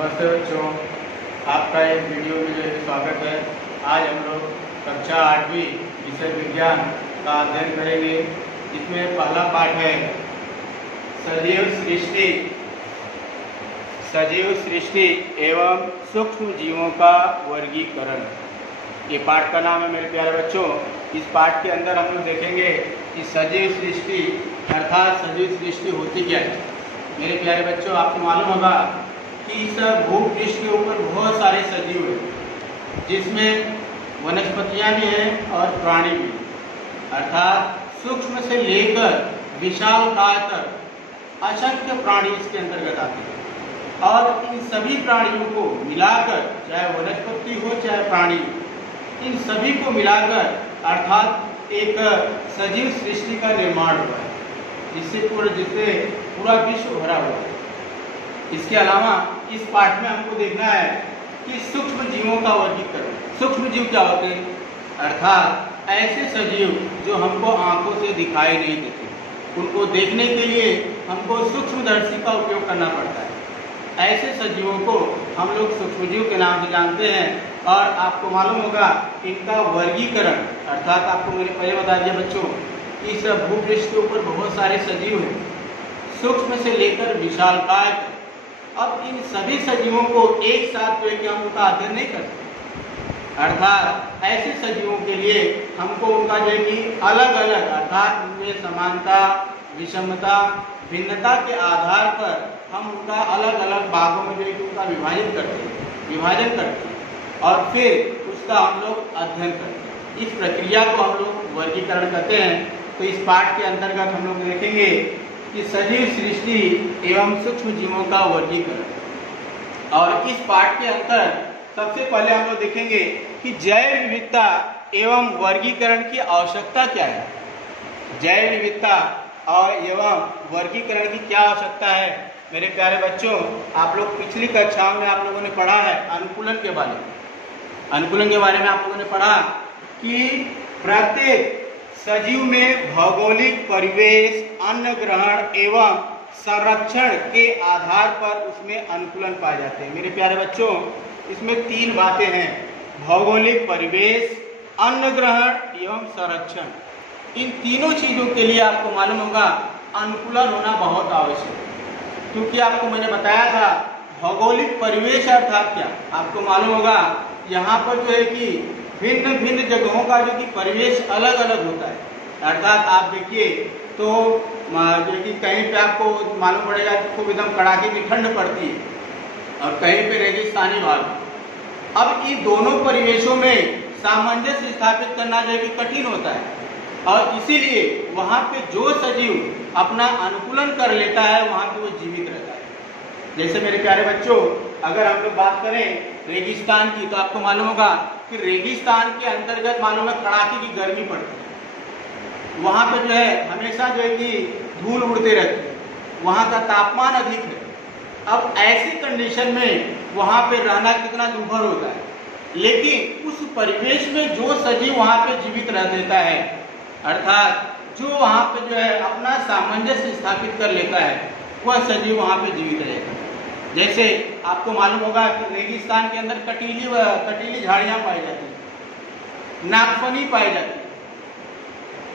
नमस्ते बच्चों, आपका एक वीडियो में जो है स्वागत है। आज हम लोग कक्षा 8वीं विषय विज्ञान का अध्ययन करेंगे। इसमें पहला पाठ है सजीव सृष्टि। सजीव सृष्टि एवं सूक्ष्म जीवों का वर्गीकरण, ये पाठ का नाम है मेरे प्यारे बच्चों। इस पाठ के अंदर हम लोग देखेंगे कि सजीव सृष्टि अर्थात सजीव सृष्टि होती क्या है। मेरे प्यारे बच्चों, आपको मालूम होगा कि इस भूपृष्ठ के ऊपर बहुत सारे सजीव हैं, जिसमें वनस्पतियां भी हैं और प्राणी भी, अर्थात सूक्ष्म से लेकर विशालकाय तक असंख्य प्राणी इसके अंतर्गत आते हैं। और इन सभी प्राणियों को मिलाकर, चाहे वनस्पति हो चाहे प्राणी, इन सभी को मिलाकर अर्थात एक सजीव सृष्टि का निर्माण हुआ है, जिससे पूरा विश्व भरा हुआ है। इसके अलावा इस पाठ में हमको देखना है कि सूक्ष्म जीवों का वर्गीकरण। सूक्ष्म जीव क्या होते हैं? अर्थात ऐसे सजीव जो हमको आंखों से दिखाई नहीं देते, उनको देखने के लिए हमको सूक्ष्मदर्शी का उपयोग करना पड़ता है। ऐसे सजीवों को हम लोग सूक्ष्मजीव के नाम से जानते हैं। और आपको मालूम होगा इनका वर्गीकरण, अर्थात आपको मैंने पहले बता दिया बच्चों, इस भूपृष्ठ के ऊपर बहुत सारे सजीव हैं, सूक्ष्म से लेकर विशालकाय तक। अब इन सभी सजीवों को एक साथ जो है कि हम उनका अध्ययन नहीं कर सकते। अर्थात ऐसे सजीवों के लिए हमको उनका जो है कि अलग अलग, अर्थात उनमें समानता, विषमता, भिन्नता के आधार पर हम उनका अलग अलग भागों में जो है कि उनका विभाजन करते हैं और फिर उसका हम लोग अध्ययन करते हैं। इस प्रक्रिया को हम लोग वर्गीकरण करते हैं। तो इस पाठ के अंतर्गत हम लोग देखेंगे कि सजीव सृष्टि एवं सूक्ष्म जीवों का वर्गीकरण। और इस पाठ के अंतर सबसे पहले हम लोग देखेंगे कि जैव विविधता एवं वर्गीकरण की आवश्यकता क्या है। जैव विविधता और एवं वर्गीकरण की क्या आवश्यकता है। मेरे प्यारे बच्चों, आप लोग पिछली कक्षाओं में आप लोगों ने पढ़ा है अनुकूलन के बारे में। अनुकूलन के बारे में आप लोगों ने पढ़ा कि प्रत्येक सजीव में भौगोलिक परिवेश, अन्न ग्रहण एवं संरक्षण के आधार पर उसमें अनुकूलन पाए जाते हैं। मेरे प्यारे बच्चों, इसमें तीन बातें हैं: भौगोलिक परिवेश, अन्न ग्रहण एवं संरक्षण। इन तीनों चीजों के लिए आपको मालूम होगा अनुकूलन होना बहुत आवश्यक है। क्योंकि आपको मैंने बताया था भौगोलिक परिवेश अर्थात क्या, आपको मालूम होगा यहाँ पर जो है कि भिन्न भिन्न जगहों का जो कि परिवेश अलग अलग होता है। अर्थात आप देखिए तो जो कि कहीं पे आपको मालूम पड़ेगा कि खूब एकदम कड़ाके की ठंड पड़ती है और कहीं पे रेगिस्तानी भाग। अब इन दोनों परिवेशों में सामंजस्य स्थापित करना जो है कि कठिन होता है, और इसीलिए वहाँ पे जो सजीव अपना अनुकूलन कर लेता है वहाँ पे वो जीवित रहता है। जैसे मेरे प्यारे बच्चों, अगर हम लोग बात करें रेगिस्तान की, तो आपको मालूम होगा कि रेगिस्तान के अंतर्गत मालूम है कड़ाके की गर्मी पड़ती है। वहाँ पे जो है हमेशा जो है कि धूल उड़ते रहती है, वहाँ का तापमान अधिक है। अब ऐसी कंडीशन में वहाँ पे रहना कितना दुर्भर होता है, लेकिन उस परिवेश में जो सजीव वहाँ पे जीवित रह देता है, अर्थात जो वहाँ पे जो है अपना सामंजस्य स्थापित कर लेता है, वह सजीव वहाँ पे जीवित रहेगा। जैसे आपको मालूम होगा कि रेगिस्तान के अंदर कटीली झाड़ियाँ पाई जाती हैं, नागफनी पाई जाती है।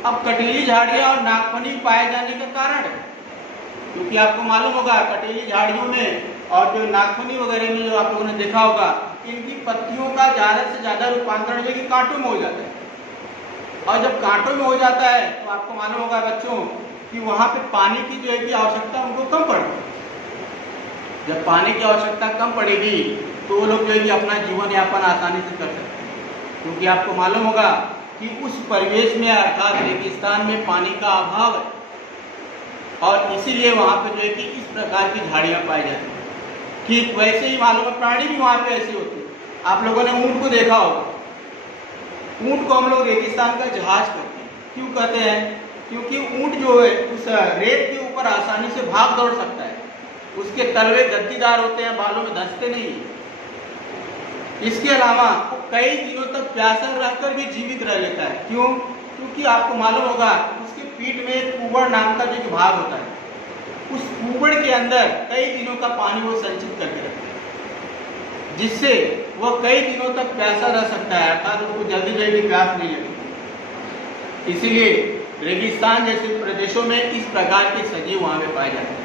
अब कटीली झाड़ियाँ और नागफनी पाए जाने का कारण है क्योंकि आपको मालूम होगा कटीली झाड़ियों में और जो नागफनी वगैरह में जो आप लोगों ने देखा होगा, इनकी पत्तियों का ज़्यादा से ज़्यादा रूपांतरण जो कि कांटों में हो जाता है। और जब कांटों में हो जाता है तो आपको मालूम होगा बच्चों कि वहाँ पे पानी की जो है कि आवश्यकता उनको कम पड़ती है। जब पानी की आवश्यकता कम पड़ेगी तो वो लोग जो है कि अपना जीवन यापन आसानी से कर सकते हैं, क्योंकि आपको मालूम होगा कि उस परिवेश में अर्थात रेगिस्तान में पानी का अभाव है, और इसीलिए वहाँ पे जो है कि इस प्रकार की झाड़ियाँ पाई जाती हैं। ठीक वैसे ही मालूम है प्राणी भी वहाँ पे ऐसे होते हैं। आप लोगों ने ऊँट को देखा होगा। ऊँट को हम लोग रेगिस्तान का जहाज कहते हैं। क्यों कहते हैं? क्योंकि ऊँट जो है उस रेत के ऊपर आसानी से भाग दौड़ सकता है, उसके तलवे गद्दीदार होते हैं, बालों में धंसते नहीं। इसके अलावा वो कई दिनों तक प्यासा रहकर भी जीवित रह लेता है। क्यों? क्योंकि आपको मालूम होगा उसके पीठ में एक कुबड़ नाम का जो भाग होता है, उस कुबड़ के अंदर कई दिनों का पानी वो संचित करके रखते हैं। जिससे वह कई दिनों तक प्यासा रह सकता है, अर्थात उसको जल्दी जल्दी प्यास नहीं लगती। इसीलिए रेगिस्तान जैसे प्रदेशों में इस प्रकार के सजीव वहां पे पाए जाते हैं।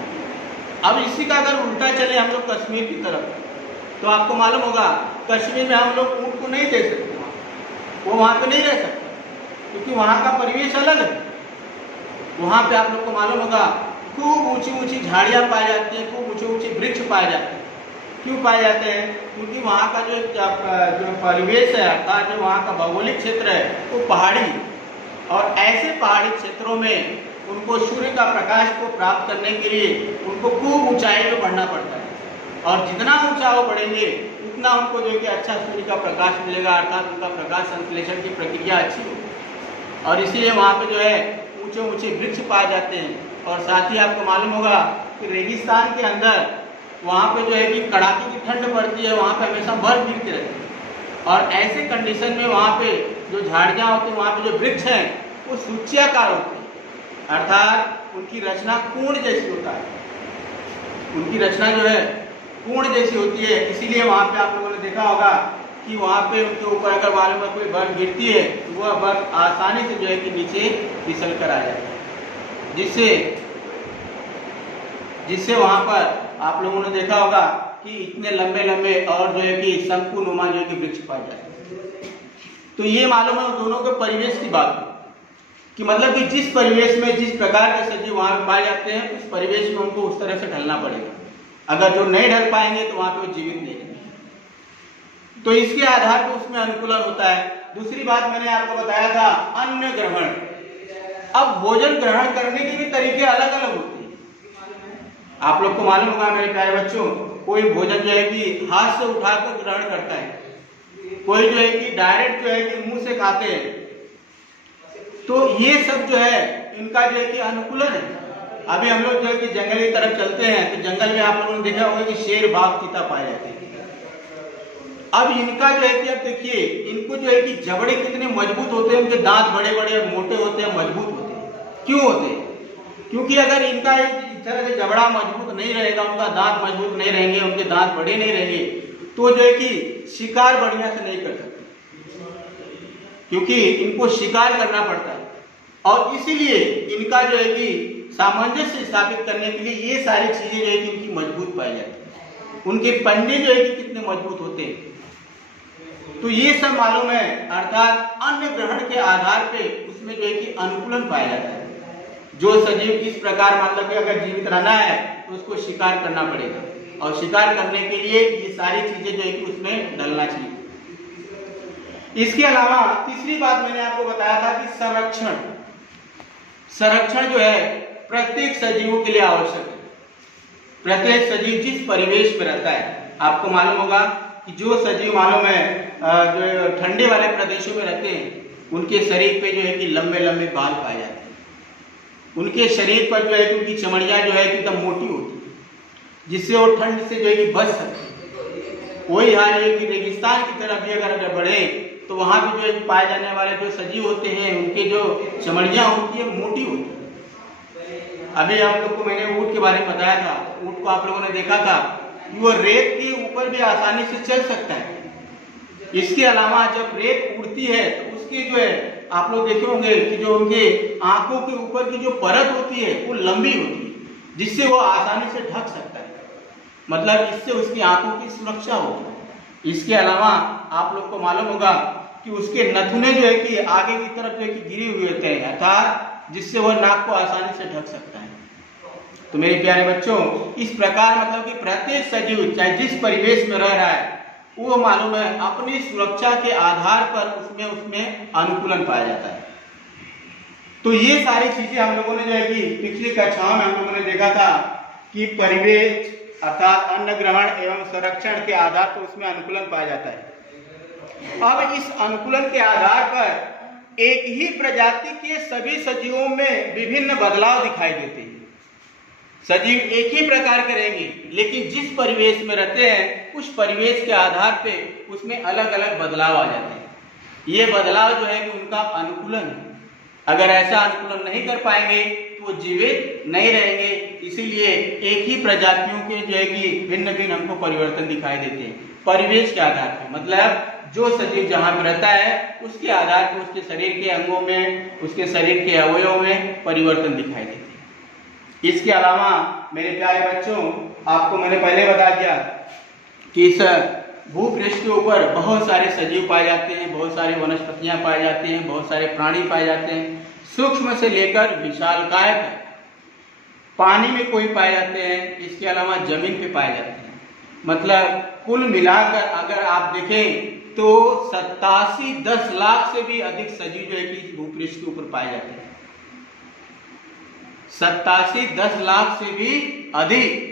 अब इसी का अगर उल्टा चले हम लोग कश्मीर की तरफ, तो आपको मालूम होगा कश्मीर में हम लोग ऊँट को नहीं दे सकते, वो वहां पे नहीं रह सकता, क्योंकि वहां का परिवेश अलग है। वहां पे आप लोग को मालूम होगा खूब ऊंची ऊंची झाड़ियां पाई जाती हैं, खूब ऊंचे ऊंचे वृक्ष पाए जाते हैं। क्यों पाए जाते हैं? क्योंकि वहाँ का जो परिवेश है, अर्थात जो वहाँ का भौगोलिक क्षेत्र है वो पहाड़ी, और ऐसे पहाड़ी क्षेत्रों में उनको सूर्य का प्रकाश को प्राप्त करने के लिए उनको खूब ऊंचाई पे बढ़ना पड़ता है, और जितना ऊंचा वो बढ़ेंगे उतना उनको जो कि अच्छा सूर्य का प्रकाश मिलेगा, अर्थात उनका प्रकाश संश्लेषण की प्रक्रिया अच्छी होगी। और इसीलिए वहाँ पे जो है ऊंचे ऊंचे वृक्ष पाए जाते हैं। और साथ ही आपको मालूम होगा कि रेगिस्तान के अंदर वहाँ पे जो है कि कड़ाके की ठंड पड़ती है, वहाँ पे हमेशा बर्फ गिरती रहती है, और ऐसे कंडीशन में वहाँ पे जो झाड़ियाँ होती हैं, वहाँ पे जो वृक्ष हैं वो सूच्याकार होते हैं, अर्थात उनकी रचना कोण जैसी होता है, उनकी रचना जो है कोण जैसी होती है। इसीलिए वहाँ पे आप लोगों ने देखा होगा कि वहाँ पे उनके ऊपर अगर मालूम है कोई बर्फ गिरती है तो वह बर्फ आसानी से जो है कि नीचे फिसल कर आ जाती है, जिससे वहाँ पर आप लोगों ने देखा होगा कि इतने लंबे लंबे और जो है कि शंकु नुमा जो है कि वृक्ष पाए जाते हैं। तो ये मालूम है दोनों के परिवेश की बात है कि मतलब कि जिस परिवेश में जिस प्रकार के सजीव वहां पे पाए जाते हैं उस परिवेश में उनको उस तरह से ढलना पड़ेगा। अगर जो नहीं ढल पाएंगे तो वहां पे वो जीवित नहीं रहेंगे। तो इसके आधार पर उसमें अनुकूलन होता है। दूसरी बात मैंने आपको बताया था अन्न ग्रहण। अब भोजन ग्रहण करने के भी तरीके अलग अलग होते हैं। आप लोग को मालूम होगा मेरे प्यारे बच्चों, कोई भोजन जो है कि हाथ से उठाकर ग्रहण करता है, कोई जो है कि डायरेक्ट जो है कि मुंह से खाते हैं। तो ये सब जो है इनका जो है कि अनुकूलन है। अभी हम लोग जो है कि जंगल की तरफ चलते हैं तो जंगल में आप लोगों ने देखा होगा कि शेर बाघ चीता पाए जाते हैं। अब इनका जो है कि अब देखिए इनको जो है कि जबड़े कितने मजबूत होते हैं, उनके दांत बड़े बड़े मोटे होते हैं, मजबूत होते हैं। क्यों होते हैं? क्योंकि अगर इनका इस तरह से जबड़ा मजबूत नहीं रहेगा, उनका दांत मजबूत नहीं रहेंगे, उनके दांत बड़े नहीं रहेंगे, तो जो है कि शिकार बढ़िया से नहीं कर सकते, क्योंकि इनको शिकार करना पड़ता है। और इसीलिए इनका जो है कि सामंजस्य स्थापित करने के लिए ये सारी चीजें जो है कि इनकी मजबूत पाई जाती है। उनके पंजे जो है कि कितने मजबूत होते हैं, तो ये सब मालूम है। अर्थात अन्न ग्रहण के आधार पे उसमें जो है कि अनुकूलन पाया जाता है। जो सजीव किस प्रकार मतलब कि अगर जीवित रहना है तो उसको शिकार करना पड़ेगा, और शिकार करने के लिए ये सारी चीजें जो है कि उसमें डलना चाहिए। इसके अलावा तीसरी बात मैंने आपको बताया था कि संरक्षण जो है प्रत्येक सजीवों के लिए आवश्यक है। प्रत्येक सजीव जिस परिवेश में रहता है, आपको मालूम होगा कि जो सजीव मालूम है जो ठंडे वाले प्रदेशों में रहते हैं उनके शरीर पे जो है कि लंबे लंबे बाल पाए जाते हैं। उनके शरीर पर जो है कि उनकी चमड़ियां जो है कि एकदम मोटी होती है, जिससे वो ठंड से जो है कि बच सकते। वही हाल है कि रेगिस्तान की तरफ भी अगर बढ़े तो वहां पे जो है कि पाए जाने वाले जो सजीव होते हैं उनके जो चमड़ियां होती है मोटी होती है। अभी आप लोग को मैंने ऊंट के बारे में बताया था, ऊंट को आप लोगों ने देखा था कि वो रेत के ऊपर भी आसानी से चल सकता है। इसके अलावा जब रेत उड़ती है तो उसके जो है आप लोग देखे होंगे कि जो उनके आंखों के ऊपर की जो परत होती है वो लंबी होती है, जिससे वो आसानी से ढक सकता है, मतलब इससे उसकी आंखों की सुरक्षा होती है। इसके अलावा आप लोग को मालूम होगा कि उसके नथुने जो है कि आगे की तरफ जो है कि गिरे हुए होते हैं, अर्थात जिससे वह नाक को आसानी से ढक सकता है। तो मेरे प्यारे बच्चों, इस प्रकार मतलब कि प्रत्येक सजीव चाहे जिस परिवेश में रह रहा है वो मालूम है अपनी सुरक्षा के आधार पर उसमें अनुकूलन पाया जाता है। तो ये सारी चीजें हम लोगों ने जो है कि पिछली कक्षाओं में हम लोगों ने देखा था कि परिवेश अर्थात अन्न ग्रहण एवं संरक्षण के आधार पर उसमें अनुकूलन पाया जाता है। अब इस अनुकूलन के आधार पर एक ही प्रजाति के सभी सजीवों में विभिन्न बदलाव दिखाई देते हैं। सजीव एक ही प्रकार के रहेंगे, लेकिन जिस परिवेश में रहते हैं उस परिवेश के आधार पे उसमें अलग अलग बदलाव आ जाते हैं। ये बदलाव जो है कि उनका अनुकूलन है। अगर ऐसा अनुकूलन नहीं कर पाएंगे तो वो जीवित नहीं रहेंगे। इसीलिए एक ही प्रजातियों के जो है कि भिन्न भिन्न हमको परिवर्तन दिखाई देते हैं। परिवेश के आधार पर, मतलब जो सजीव जहां पर रहता है उसके आधार पर उसके शरीर के अंगों में, उसके शरीर के अवयवों में परिवर्तन दिखाई देते हैं। इसके अलावा मेरे प्यारे बच्चों, आपको मैंने पहले बता दिया कि इस भूपृष्ठ के ऊपर बहुत सारे सजीव पाए जाते हैं, बहुत सारी वनस्पतियां पाई जाती हैं, बहुत सारे प्राणी पाए जाते हैं, सूक्ष्म से लेकर विशालकाय तक। पानी में कोई पाए जाते हैं, इसके अलावा जमीन पे पाए जाते हैं। मतलब कुल मिलाकर अगर आप देखें तो 87-10 लाख से भी अधिक सजीव जो है कि भूपृष्ठ के ऊपर पाए जाते हैं। 87-10 लाख से भी अधिक।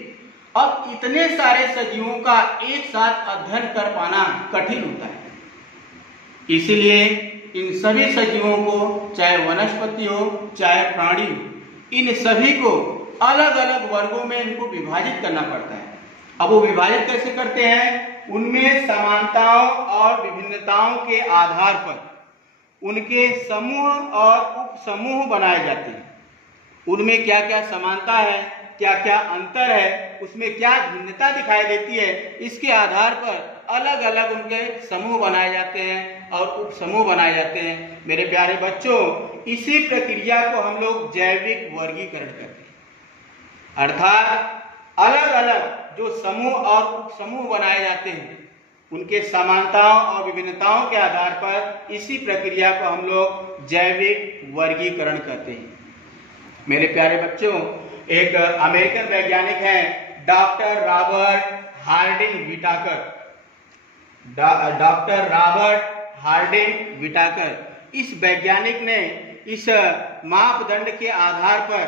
अब इतने सारे सजीवों का एक साथ अध्ययन कर पाना कठिन होता है। इसीलिए इन सभी सजीवों को, चाहे वनस्पति हो चाहे प्राणी हो, इन सभी को अलग अलग वर्गों में इनको विभाजित करना पड़ता है। अब वो विभाजित कैसे करते हैं? उनमें समानताओं और विभिन्नताओं के आधार पर उनके समूह और उपसमूह बनाए जाते हैं। उनमें क्या क्या समानता है, क्या क्या अंतर है, उसमें क्या भिन्नता दिखाई देती है, इसके आधार पर अलग अलग उनके समूह बनाए जाते हैं और उपसमूह बनाए जाते हैं। मेरे प्यारे बच्चों, इसी प्रक्रिया को हम लोग जैविक वर्गीकरण कहते हैं। अर्थात अलग अलग जो समूह और उपसमूह बनाए जाते हैं, उनके समानताओं और विभिन्नताओं के आधार पर इसी प्रक्रिया को हम लोग जैविक वर्गीकरण कहते हैं। मेरे प्यारे बच्चों, एक अमेरिकन वैज्ञानिक हैं doctor Robert Harding Whittaker. Doctor Robert Harding Whittaker, इस वैज्ञानिक ने इस मापदंड के आधार पर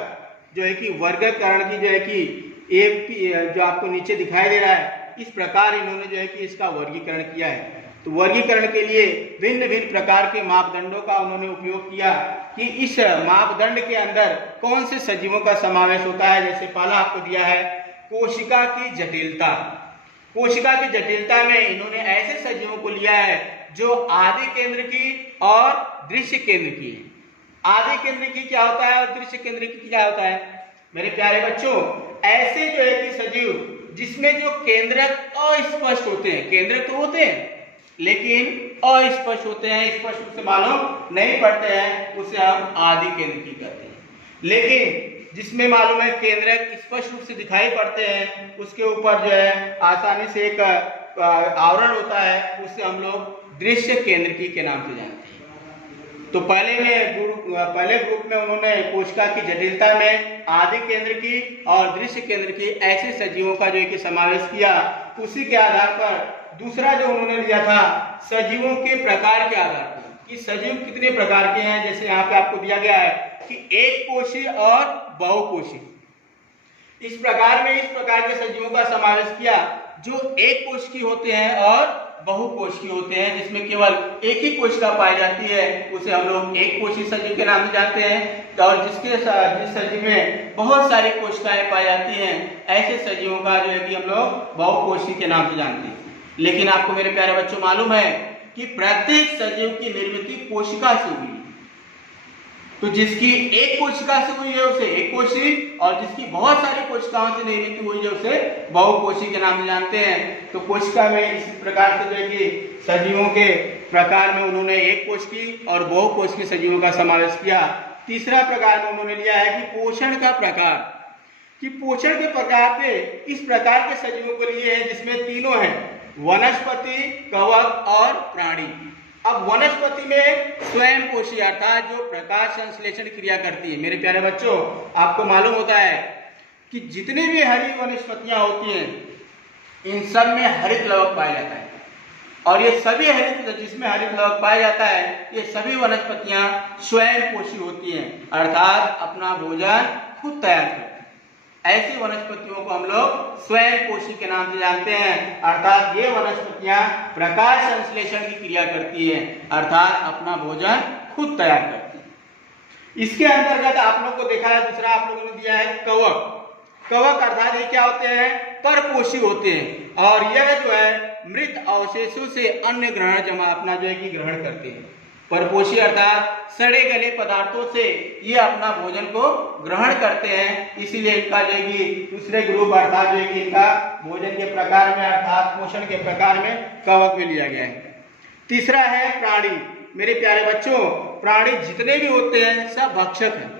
जो है कि वर्गीकरण की जो है कि एक जो आपको नीचे दिखाई दे रहा है, इस प्रकार इन्होंने जो है कि इसका वर्गीकरण किया है। तो वर्गीकरण के लिए भिन्न भिन्न प्रकार के मापदंडों का उन्होंने उपयोग किया कि इस मापदंड के अंदर कौन से सजीवों का समावेश होता है। जैसे पहला आपको दिया है कोशिका की जटिलता। कोशिका की जटिलता में इन्होंने ऐसे सजीवों को लिया है जो आदि केंद्र की और दृश्य केंद्र की है। आदि केंद्र की क्या होता है और दृश्य केंद्र की क्या होता है? मेरे प्यारे बच्चों, ऐसे जो है कि सजीव जिसमें जो केंद्रक अस्पष्ट होते हैं, केंद्रक तो होते हैं लेकिन अस्पष्ट होते हैं, स्पष्ट रूप से मालूम नहीं पड़ते हैं, उसे हम आदि केंद्र की कहते हैं। लेकिन जिसमें मालूम है केंद्रक स्पष्ट रूप से दिखाई पड़ते हैं, उसके ऊपर जो है आसानी से एक आवरण होता है, उसे हम लोग दृश्य केंद्रकी के नाम से जानते हैं। तो पहले ग्रुप में उन्होंने कोशिका की जटिलता में आदि केंद्र की और दृश्य केंद्र की ऐसे सजीवों का जो है कि समावेश किया। उसी के आधार पर दूसरा जो उन्होंने लिया था सजीवों के प्रकार के आधार पर कि सजीव कितने प्रकार के हैं। जैसे यहाँ पे आपको दिया गया है कि एक कोशी और बहुकोशी। इस प्रकार में इस प्रकार के सजीवों का समावेश किया जो एक कोशिकी होते हैं और बहुकोशिकी होते हैं, जिसमें केवल एक ही कोशिका पाई जाती है, उसे हम लोग एक कोशी सजीव के नाम से जानते हैं। और जिस सजीव में बहुत सारी कोशिकाएं पाई जाती हैं, ऐसे सजीवों का जो है कि हम लोग बहुकोशी के नाम से जानते हैं। लेकिन आपको मेरे प्यारे बच्चों मालूम है कि प्रत्येक सजीव की निर्मित कोशिका से हुई है। तो जिसकी एक कोशिका से हुई है उसे एक कोशी, और जिसकी बहुत सारी कोशिकाओं से निर्मित हुई है उसे बहुकोशी के नाम से जानते हैं। तो कोशिका में इस प्रकार से जो है कि सजीवों के प्रकार में उन्होंने एक कोशिकी और बहुकोशिकी सजीवों का समावेश किया। तीसरा प्रकार में उन्होंने लिया है कि पोषण का प्रकार, कि पोषण के प्रकार पे इस प्रकार के सजीवों को लिए हैं जिसमें तीनों हैं, वनस्पति, कवक और प्राणी। अब वनस्पति में स्वयं पोषी अर्थात जो प्रकाश संश्लेषण क्रिया करती है। मेरे प्यारे बच्चों, आपको मालूम होता है कि जितनी भी हरी वनस्पतियां होती हैं इन सब में हरित लवक पाया जाता है, और ये सभी हरित, जिसमें हरित लवक पाया जाता है, ये सभी वनस्पतियां स्वयं पोषी होती हैं, अर्थात अपना भोजन खुद तैयार करती हैं। ऐसी वनस्पतियों को हम लोग स्वयं पोषी के नाम से जानते हैं, अर्थात ये वनस्पतियां प्रकाश संश्लेषण की क्रिया करती हैं, अर्थात अपना भोजन खुद तैयार करती हैं। इसके अंतर्गत आप लोग को देखा है, दूसरा आप लोगों ने दिया है कवक। कवक अर्थात ये क्या होते हैं? परपोषी होते हैं, और यह जो है मृत अवशेषों से अन्य ग्रहण जमा अपना जो है कि ग्रहण करते हैं। परपोषी अर्थात सड़े गले पदार्थों से ये अपना भोजन को ग्रहण करते हैं, इसीलिए इनका जो है कि दूसरे ग्रुप अर्थात जो है कि इनका भोजन के प्रकार में अर्थात पोषण के प्रकार में कवक में लिया गया है। तीसरा है प्राणी। मेरे प्यारे बच्चों, प्राणी जितने भी होते हैं सब भक्षक हैं,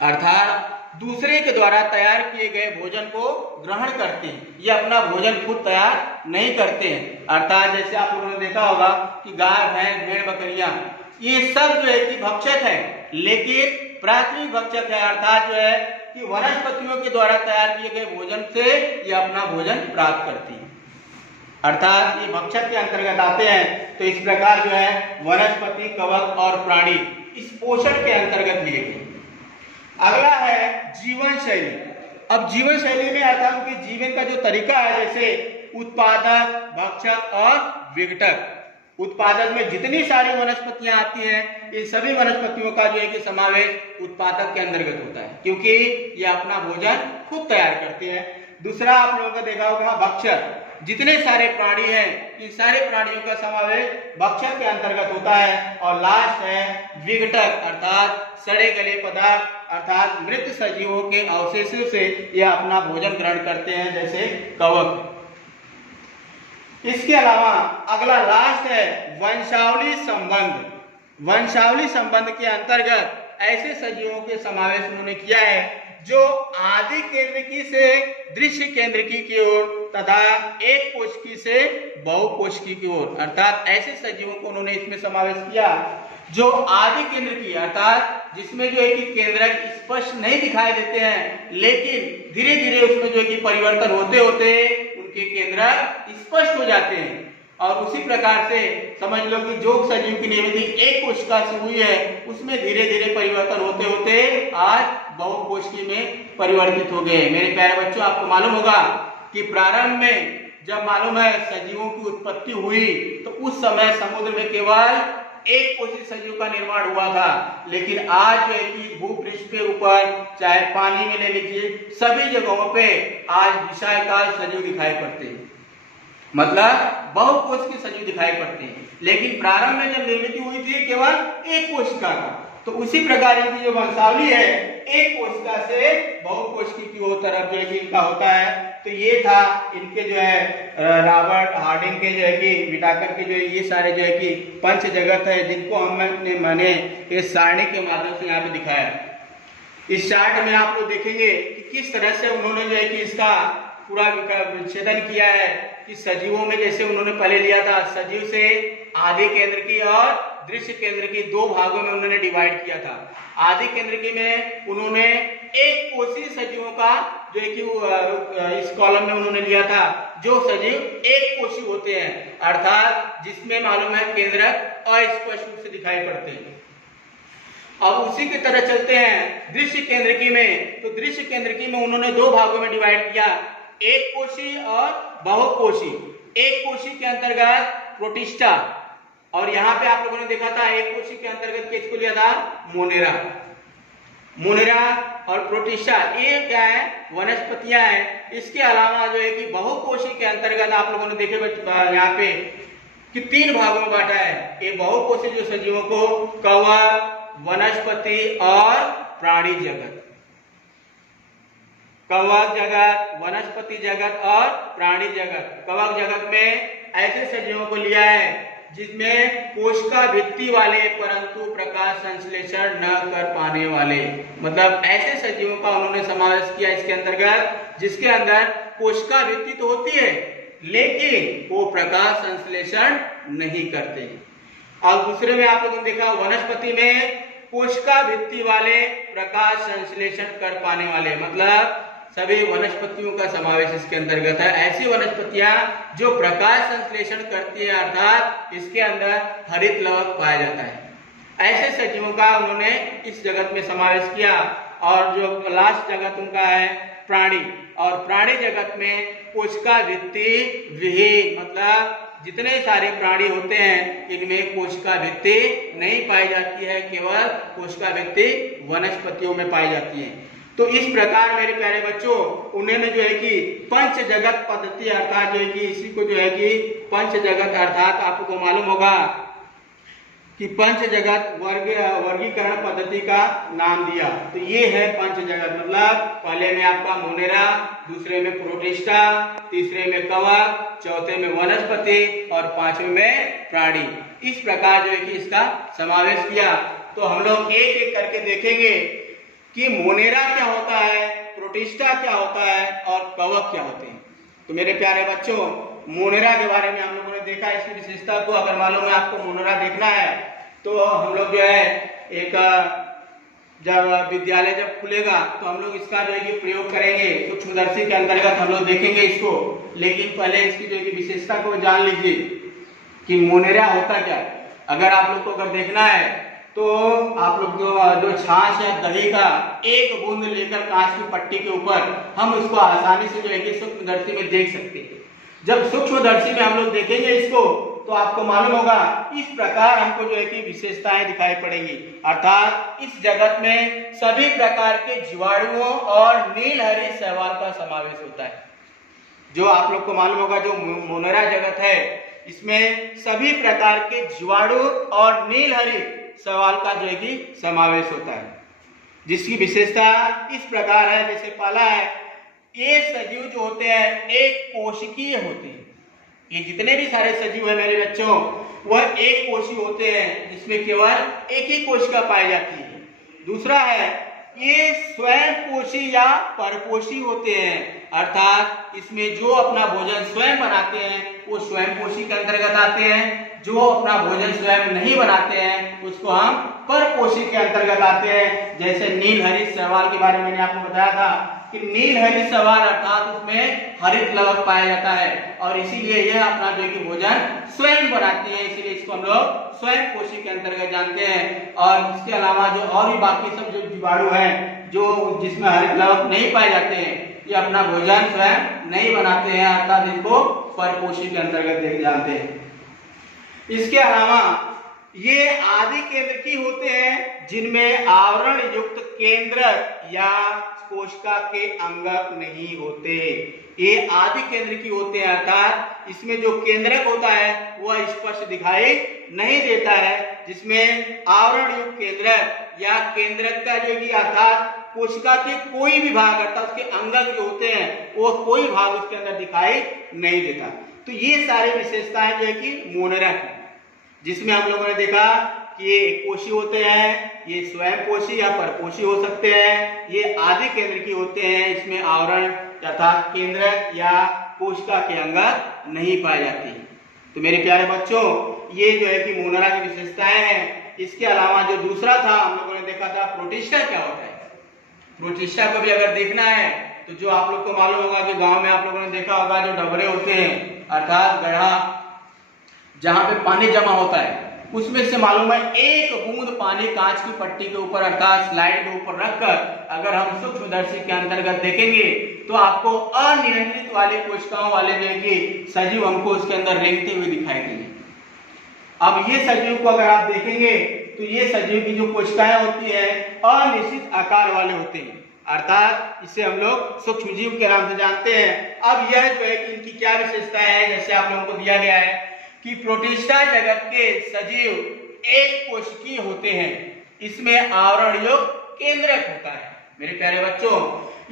अर्थात दूसरे के द्वारा तैयार किए गए भोजन को ग्रहण करते हैं, ये अपना भोजन खुद तैयार नहीं करते हैं। अर्थात जैसे आप लोगों ने देखा होगा कि गाय, भैंस, भेड़, बकरियां ये सब जो है कि भक्षक है, लेकिन प्राथमिक भक्षक है, अर्थात जो है कि वनस्पतियों के द्वारा तैयार किए गए भोजन से ये अपना भोजन प्राप्त करती है, अर्थात ये भक्षक के अंतर्गत आते हैं। तो इस प्रकार जो है वनस्पति, कवक और प्राणी इस पोषण के अंतर्गत लिए गए। अगला है जीवन शैली। अब जीवन शैली में अर्थात उनके जीवन का जो तरीका है, जैसे उत्पादक, भक्षक और विघटक। उत्पादक में जितनी सारी वनस्पतियां आती हैं, इन सभी वनस्पतियों का जो है कि समावेश उत्पादक के अंतर्गत होता है, क्योंकि ये अपना भोजन खुद तैयार करते हैं। दूसरा आप लोगों को देखा होगा भक्षक। जितने सारे प्राणी हैं, इन सारे प्राणियों का समावेश भक्षक के अंतर्गत होता है। और लास्ट है विघटक, अर्थात सड़े गले पदार्थ, अर्थात मृत सजीवों के अवशेषों से यह अपना भोजन ग्रहण करते हैं, जैसे कवक। इसके अलावा अगला लास्ट है वंशावली संबंध। वंशावली संबंध के अंतर्गत ऐसे सजीवों के समावेश उन्होंने किया है जो आदि केंद्रकी से दृश्य केंद्रकी की ओर तथा एक कोशिकी से बहुकोशिकी की ओर, अर्थात ऐसे सजीवों को उन्होंने इसमें समावेश किया जो आदि केंद्रकी, अर्थात जिसमें जो है कि केंद्रक स्पष्ट नहीं दिखाई देते हैं, लेकिन धीरे धीरे उसमें जो है कि परिवर्तन होते होते उनके केंद्रक स्पष्ट हो जाते हैं। और उसी प्रकार से समझ लो कि जो सजीव की निर्मिति एक कोशिका से हुई है, उसमें धीरे धीरे परिवर्तन होते होते आज बहुकोशिकी में परिवर्तित हो गए। मेरे प्यारे बच्चों, आपको मालूम होगा कि प्रारंभ में जब मालूम है सजीवों की उत्पत्ति हुई, तो उस समय समुद्र में केवल एक कोशिक सजीव का निर्माण हुआ था, लेकिन आज जो है कि भूपृष्ठ के ऊपर, चाहे पानी में ले लीजिए, सभी जगहों पे आज विशालकाय सजीव दिखाई पड़ते हैं, मतलब बहुकोशिकीय सजीव दिखाई पड़ते हैं। लेकिन प्रारंभ में जब निर्मित हुई थी केवल एक कोशिका का, तो उसी प्रकार इनकी जो वंशावली है एक कोशिका से बहुकोशिकी की ओर तरफ जो है कि इनका होता है। तो ये था इनके जो है रॉबर्ट हार्डिंग के जो है कि विटाकर के जो है ये सारे जो है कि पंच जगत है, जिनको मैंने इस सारणी के माध्यम से यहाँ पे दिखाया। इस चार्ट में आप लोग देखेंगे कि किस तरह से उन्होंने जो है कि इसका पूरा विच्छेदन किया है कि सजीवों में जैसे उन्होंने पहले लिया था, सजीव से आदि केंद्र की और दृश्य केंद्र की दो भागों में उन्होंने डिवाइड किया था। आदि केंद्र की में उन्होंने एक कोशीय सजीवों का जो है कि इस कॉलम में उन्होंने लिया था, जो सजीव एक कोशी होते हैं, अर्थात जिसमें मालूम है केंद्रक अस्पष्ट रूप से दिखाई पड़ते हैं। अब उसी की तरह चलते हैं दृश्य केंद्रकी में। तो दृश्य केंद्रकी में उन्होंने दो भागों में डिवाइड किया, एक कोशी और बहुकोशी। एक कोशी के अंतर्गत प्रोटिस्टा, और यहाँ पे आप लोगों ने देखा था एक कोशी के अंतर्गत किसको लिया था, मोनेरा। मोनेरा और प्रोटिस्टा ये क्या है, वनस्पतियां हैं। इसके अलावा जो है कि बहुकोशी के अंतर्गत आप लोगों ने देखे यहाँ पे कि तीन भागों में बांटा है। ये बहुकोशी जो सजीवों को कवक, वनस्पति और प्राणी जगत, कवक जगत, वनस्पति जगत और प्राणी जगत। कवक जगत में ऐसे सजीवों को लिया है जिसमें कोशिका भित्ति वाले परंतु प्रकाश संश्लेषण न कर पाने वाले, मतलब ऐसे सजीवों का उन्होंने समावेश किया इसके अंतर्गत जिसके अंदर कोशिका भित्ति तो होती है लेकिन वो प्रकाश संश्लेषण नहीं करते। और दूसरे में आप लोगों ने देखा वनस्पति में कोशिका भित्ति वाले प्रकाश संश्लेषण कर पाने वाले, मतलब सभी वनस्पतियों का समावेश इसके अंतर्गत है। ऐसी वनस्पतियां जो प्रकाश संश्लेषण करती है, अर्थात इसके अंदर हरित लवक पाया जाता है। ऐसे सजीवों का उन्होंने इस जगत में समावेश किया। और जो लास्ट जगत उनका है प्राणी, और प्राणी जगत में कोशिका भित्ति विहीन, मतलब जितने सारे प्राणी होते हैं इनमें कोशिका भित्ति नहीं पाई जाती है, केवल कोशिका भित्ति वनस्पतियों में पाई जाती है। तो इस प्रकार मेरे प्यारे बच्चों उन्होंने जो है कि पंच जगत पद्धति, अर्थात जो है कि इसी को जो है कि पंच जगत, अर्थात आपको मालूम होगा कि पंच जगत वर्गीकरण पद्धति का नाम दिया। तो ये है पंच जगत, मतलब पहले में आपका मोनेरा, दूसरे में प्रोटिस्टा, तीसरे में कवक, चौथे में वनस्पति और पांचवें में प्राणी। इस प्रकार जो है कि इसका समावेश किया। तो हम लोग एक एक करके देखेंगे कि मोनेरा क्या होता है, प्रोटिस्टा क्या होता है और कवक क्या होते हैं। तो मेरे प्यारे बच्चों, मोनेरा के बारे में हम लोगों ने देखा, इसकी विशेषता को अगर मालूम है आपको मोनेरा देखना है तो हम लोग जो है एक जब विद्यालय जब खुलेगा तो हम लोग इसका जो है कि प्रयोग करेंगे, सूक्ष्मदर्शी के अंतर्गत हम लोग देखेंगे इसको। लेकिन पहले इसकी जो है कि विशेषता को जान लीजिए कि मोनेरा होता क्या है। अगर आप लोग को अगर देखना है तो आप लोग जो छाछ या दही का एक बूंद लेकर कांच की पट्टी के ऊपर हम उसको आसानी से जो है कि सूक्ष्मदर्शी में देख सकते हैं। जब सूक्ष्मदर्शी में हम लोग देखेंगे इसको तो आपको मालूम होगा इस प्रकार हमको जो है कि विशेषताएं दिखाई पड़ेंगी। अर्थात इस जगत में सभी प्रकार के जीवाणुओं और नीलहरी शैवाल का समावेश होता है। जो आप लोग को मालूम होगा जो मोनेरा जगत है इसमें सभी प्रकार के जीवाणु और नीलहरी शैवाल का जो है कि समावेश होता है, जिसकी विशेषता इस प्रकार है। जैसे पहला है, ये सजीव जो होते हैं एक कोशिकीय होते हैं। ये जितने भी सारे सजीव है मेरे बच्चों वह एक कोशी होते हैं, जिसमें केवल एक ही कोशिका पाई जाती है। दूसरा है, ये स्वयं पोषी या परपोषी होते हैं, अर्थात इसमें जो अपना भोजन स्वयं बनाते हैं वो स्वयं पोषी के अंतर्गत आते हैं। जो अपना भोजन स्वयं नहीं बनाते हैं उसको हम परपोषी के अंतर्गत आते हैं। जैसे नीलहरी शैवाल के बारे में मैंने आपको बताया था कि नीलहरी शैवाल अर्थात उसमें हरित लवक पाया जाता है और इसीलिए यह अपना जो कि भोजन स्वयं बनाती है, इसीलिए इसको हम लोग स्वयं पोषी के अंतर्गत जानते हैं। और इसके अलावा जो और भी बाकी सब जो जीवाणु हैं जो जिसमें हरित लवक नहीं पाए जाते हैं ये अपना भोजन स्वयं नहीं बनाते हैं, अर्थात इनको परपोषी के अंतर्गत जानते हैं। इसके अलावा ये आदि केंद्रकी होते हैं जिनमें आवरण युक्त केंद्रक या कोशिका के अंगक नहीं होते। ये आदि केंद्रकी होते हैं, अर्थात इसमें जो केंद्रक होता है वह स्पष्ट दिखाई नहीं देता है। जिसमें आवरण युक्त केंद्रक या केंद्रक का जो कि अर्थात कोशिका के कोई भी भाग अर्थात उसके अंगक जो होते हैं वो कोई भाग उसके अंदर दिखाई नहीं देता। तो ये सारी विशेषताएं जो है कि मोनेरा की, जिसमें हम लोगों ने देखा कि ये एक कोशी होते हैं, ये स्वयं पोषी या परपोषी हो सकते हैं, ये आदि केंद्र की होते हैं, इसमें आवरण तथा केंद्रक या कोशिका के अंगक नहीं पाए जाते। तो मेरे प्यारे बच्चों ये जो है कि मोनेरा की विशेषताएं हैं। इसके अलावा जो दूसरा था हम लोगों ने देखा था प्रोटिस्टा क्या होता है। प्रोटिस्टा को भी अगर देखना है तो जो आप लोग को मालूम होगा कि गांव में आप लोगों ने देखा होगा जो डबरे होते हैं अर्थात गड्ढा जहां पे पानी जमा होता है उसमें से मालूम है एक बूंद पानी कांच की पट्टी के ऊपर अर्थात स्लाइड के ऊपर रखकर अगर हम सूक्ष्मदर्शी के अंतर्गत देखेंगे तो आपको अनियंत्रित वाली कोशिकाओं वाले जो कि सजीव हमको उसके अंदर रेंगते हुए दिखाई देंगे। अब ये सजीव को अगर आप देखेंगे तो ये सजीव की जो कोशिकाएं होती है अनिश्चित आकार वाले होते हैं, अर्थात इसे हम लोग सूक्ष्मजीव के नाम से जानते हैं। अब यह जो है कि इनकी क्या विशेषता है, जैसे आप लोगों को दिया गया है कि प्रोटिस्टा जगत के सजीव एक कोशिकीय होते हैं, इसमें आवरण युक्त केंद्रक होता है। मेरे प्यारे बच्चों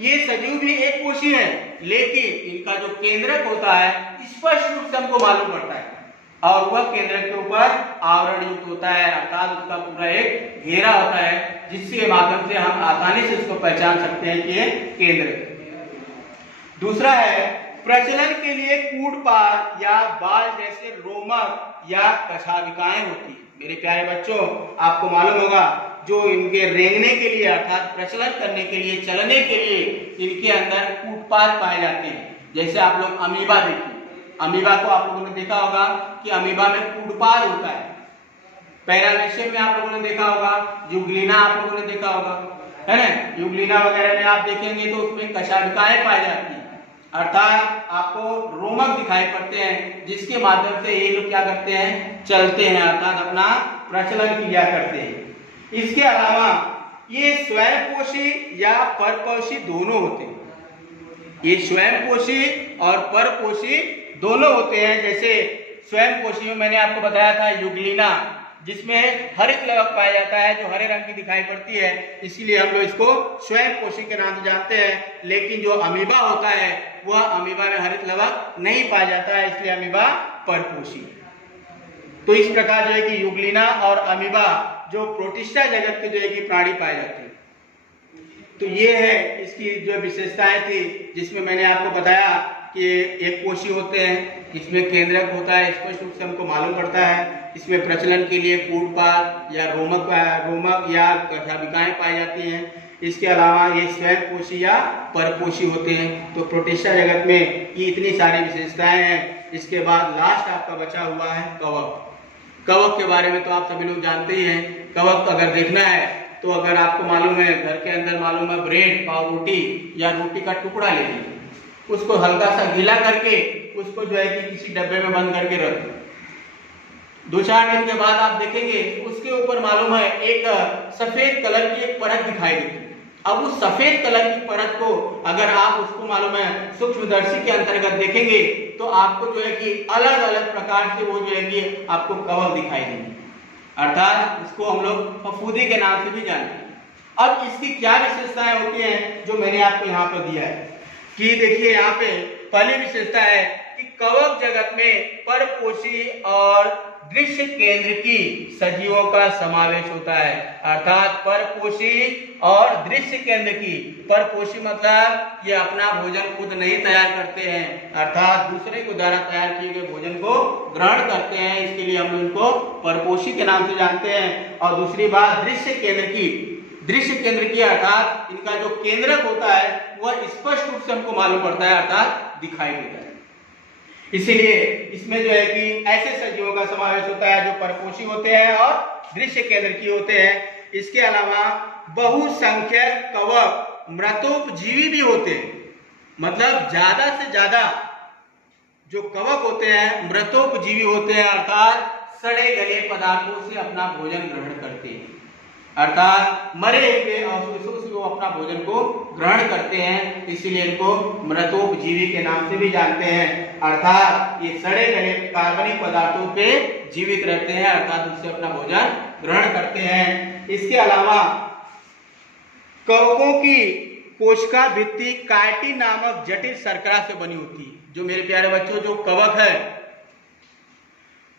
ये सजीव भी एक कोशी है, लेकिन इनका जो केंद्रक होता है स्पष्ट रूप से हमको मालूम पड़ता है और वह केंद्रक के ऊपर आवरण युक्त होता है, अर्थात उसका पूरा एक घेरा होता है जिसके माध्यम से हम आसानी से उसको पहचान सकते हैं कि ये केंद्रक। दूसरा है प्रचलन के लिए कूटपार या बाल जैसे रोमक या कशाविकाएं होती है। मेरे प्यारे बच्चों आपको मालूम होगा जो इनके रेंगने के लिए अर्थात प्रचलन करने के लिए चलने के लिए इनके अंदर कूटपार पाए जाते हैं। जैसे आप लोग अमीबा देखिए, अमीबा को आप लोगों ने देखा होगा कि अमीबा में कूटपार होता है। पैरामीशियम में आप लोगों ने देखा होगा, युग्लिना आप लोगों ने देखा होगा, है ना। युग्लिना वगैरह में आप देखेंगे तो उसमें कशाविकाएं पाई जाती है, अर्थात आपको रोमक दिखाई पड़ते हैं जिसके माध्यम से ये लोग क्या करते हैं चलते हैं, अर्थात अपना प्रचलन किया करते हैं। इसके अलावा ये स्वयं पोषी या परपोषी दोनों होते हैं। ये स्वयं पोषी और परपोषी दोनों होते हैं। जैसे स्वयं पोषी में मैंने आपको बताया था युग्लिना, जिसमें हरित लवक पाया जाता है, जो हरे रंग की दिखाई पड़ती है, इसीलिए हम लोग इसको स्वयं पोषी के नाम से जानते हैं। लेकिन जो अमीबा होता है वह अमीबा में हरित लवक नहीं पाया जाता है, इसलिए अमीबा परपोषी। तो इस प्रकार जो है कि यूग्लिना और अमीबा जो प्रोटिस्टा जगत के जो है कि प्राणी पाए जाते हैं। तो ये है इसकी जो विशेषताएं थी, जिसमें मैंने आपको बताया कि एक कोशी होते हैं, इसमें केंद्रक होता है, स्पष्ट रूप से हमको मालूम पड़ता है। इसमें प्रचलन के लिए कूटपाल या रोमक या कठाविकाएं पाई जाती हैं। इसके अलावा ये स्वयं पोषी या परपोषी होते हैं। तो प्रोटिस्टा जगत में ये इतनी सारी विशेषताएं हैं। इसके बाद लास्ट आपका बचा हुआ है कवक। कवक के बारे में तो आप सभी लोग जानते ही हैं। कवक अगर देखना है तो अगर आपको मालूम है, घर के अंदर मालूम है, ब्रेड पाव रोटी या रोटी का टुकड़ा ले लीजिए, उसको हल्का सा गीला करके उसको जो है कि किसी डब्बे में बंद करके रख दो। 2-4 दिन के बाद आप देखेंगे उसके ऊपर मालूम है एक सफेद कलर की एक परत दिखाई देती है। अब उस सफेद कलर की परत को अगर आप उसको मालूम है सूक्ष्मदर्शी के अंतर्गत देखेंगे तो आपको जो है कि अलग अलग प्रकार से वो जो है कि आपको कवक दिखाई देंगे, अर्थात इसको हम लोग फफूंदी के नाम से भी जानते हैं। अब इसकी क्या विशेषताएं होती हैं जो मैंने आपको यहाँ पर दिया है कि देखिए, यहाँ पे पहली विशेषता है कि कवक जगत में परपोषी और दृश्य केंद्र की सजीवों का समावेश होता है। अर्थात परपोषी और दृश्य केंद्र की, परपोषी मतलब ये अपना भोजन खुद नहीं तैयार करते हैं, अर्थात दूसरे को द्वारा तैयार किए गए भोजन को ग्रहण करते हैं, इसके लिए हम लोग इनको परपोषी के नाम से जानते हैं। और दूसरी बात दृश्य केंद्र की, अर्थात इनका जो केंद्रक होता है वह स्पष्ट रूप से हमको मालूम पड़ता है, अर्थात दिखाई देता है। इसीलिए इसमें जो है कि ऐसे सजीवों का समावेश होता है जो परपोषी होते हैं और दृश्य केंद्र की होते हैं। इसके अलावा बहुसंख्यक कवक मृतोपजीवी भी होते हैं, मतलब ज्यादा से ज्यादा जो कवक होते हैं मृतोपजीवी होते हैं, अर्थात सड़े गले पदार्थों से अपना भोजन ग्रहण करते हैं, अर्थात मरे हुए अवशेषों से वो अपना भोजन को ग्रहण करते हैं, इसीलिए इनको मृतोपजीवी के नाम से भी जानते हैं। अर्थात ये सड़े गले कार्बनिक पदार्थों पे जीवित रहते हैं, अर्थात उससे अपना भोजन ग्रहण करते हैं। इसके अलावा कवकों की कोशिका भित्ति काइटिन नामक जटिल शर्करा से बनी होती है। जो मेरे प्यारे बच्चों, जो कवक है,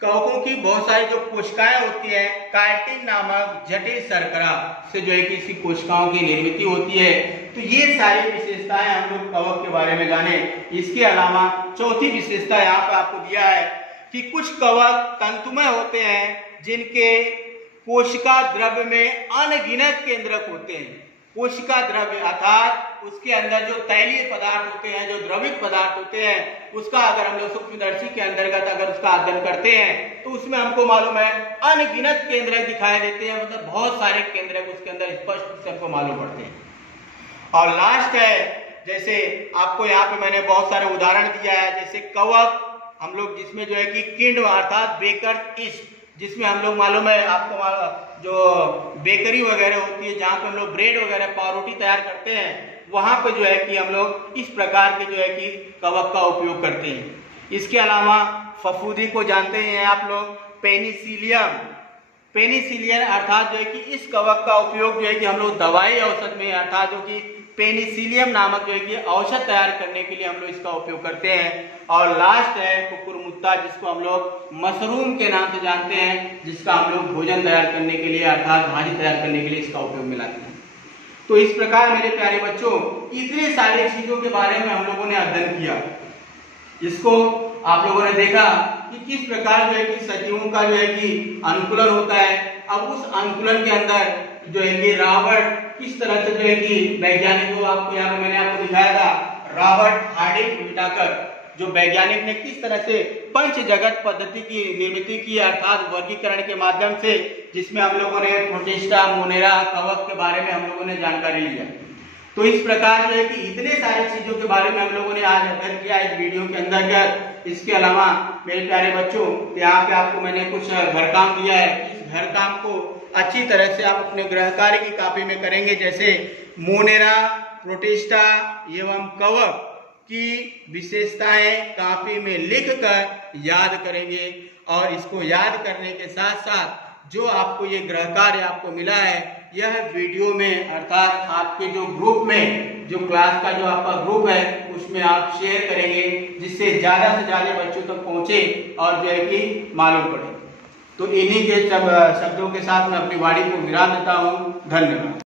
कवकों की बहुत सारी जो कोशिकाएं होती हैं, काइटिन नामक जटिल शर्करा से जो है कि इसकी कोशिकाओं की निर्मित होती है। तो ये सारी विशेषताएं हम लोग कवक के बारे में जाने। इसके अलावा चौथी विशेषता यहाँ पे आपको दिया है कि कुछ कवक तंतुमय होते हैं जिनके कोशिका द्रव्य में अनगिनत केंद्रक होते हैं। कोशिका द्रव्य अर्थात उसके अंदर जो तैलीय पदार्थ होते हैं, जो द्रवित पदार्थ होते हैं, उसका अगर हम लोग सूक्ष्मदर्शी के अंतर्गत अगर उसका अध्ययन करते हैं तो उसमें हमको मालूम है अनगिनत केंद्रक दिखाई देते हैं, मतलब बहुत सारे केंद्रक उसके अंदर स्पष्ट रूप से हमको मालूम पड़ते हैं। और लास्ट है, जैसे आपको यहाँ पे मैंने बहुत सारे उदाहरण दिया है, जैसे कवक हम लोग जिसमें जो है कि किण्व अर्थात बेकर ईस्ट, जिसमें हम लोग मालूम है आपको जो बेकरी वगैरह होती है, जहाँ पे हम लोग ब्रेड वगैरह पाव रोटी तैयार करते हैं, वहां पे जो है कि हम लोग इस प्रकार के जो है कि कवक का उपयोग करते हैं। इसके अलावा फफूंदी को जानते हैं आप लोग, पेनिसिलियन अर्थात जो है कि इस कवक का उपयोग जो है कि हम लोग दवाई औषध में, अर्थात जो कि पेनिसिलियम नामक जो है कि औषध तैयार करने के लिए हम लोग इसका उपयोग करते हैं। और लास्ट है कुकुरमुत्ता, जिसको हम लोग मशरूम के नाम से जानते हैं, जिसका हम लोग भोजन तैयार करने के लिए अर्थात भाजी तैयार करने के लिए इसका उपयोग में लाते हैं। तो इस प्रकार मेरे प्यारे बच्चों, इतने सारी चीजों के बारे में हम लोगों ने अध्ययन किया। इसको आप लोगों ने देखा कि किस प्रकार जो है कि सजीवों का जो है कि अनुकूलन होता है। अब उस अनुकूलन के अंदर जो है कि रॉबर्ट किस तरह से जो है कि वैज्ञानिक को आपको यहाँ पे मैंने आपको दिखाया था, रॉबर्ट हार्डिंग विटाकर जो वैज्ञानिक ने किस तरह से पंच जगत पद्धति की निर्मित की, अर्थात वर्गीकरण के माध्यम से, जिसमें हम लोगों ने प्रोटिस्टा, मोनेरा, कवक के बारे में हम लोगों ने जानकारी लिया। तो इस प्रकार जो है कि इतने सारी चीजों के बारे में हम लोगों ने आज अध्ययन किया इस वीडियो के अंदर। इसके अलावा मेरे प्यारे बच्चों, यहाँ पे आपको मैंने कुछ घर काम दिया है। इस घर काम को अच्छी तरह से आप अपने गृह कार्य की कॉपी में करेंगे। जैसे मोनेरा, प्रोटिस्टा एवं कवक की विशेषताएं कॉपी में लिखकर याद करेंगे, और इसको याद करने के साथ साथ जो आपको ये गृह कार्य आपको मिला है, यह वीडियो में अर्थात आपके जो ग्रुप में, जो क्लास का जो आपका ग्रुप है उसमें आप शेयर करेंगे, जिससे ज़्यादा से ज़्यादा बच्चों तक पहुँचे और जो है कि मालूम पड़े। तो इन्हीं के शब्दों के साथ मैं अपनी वाणी को विराम देता हूँ। धन्यवाद।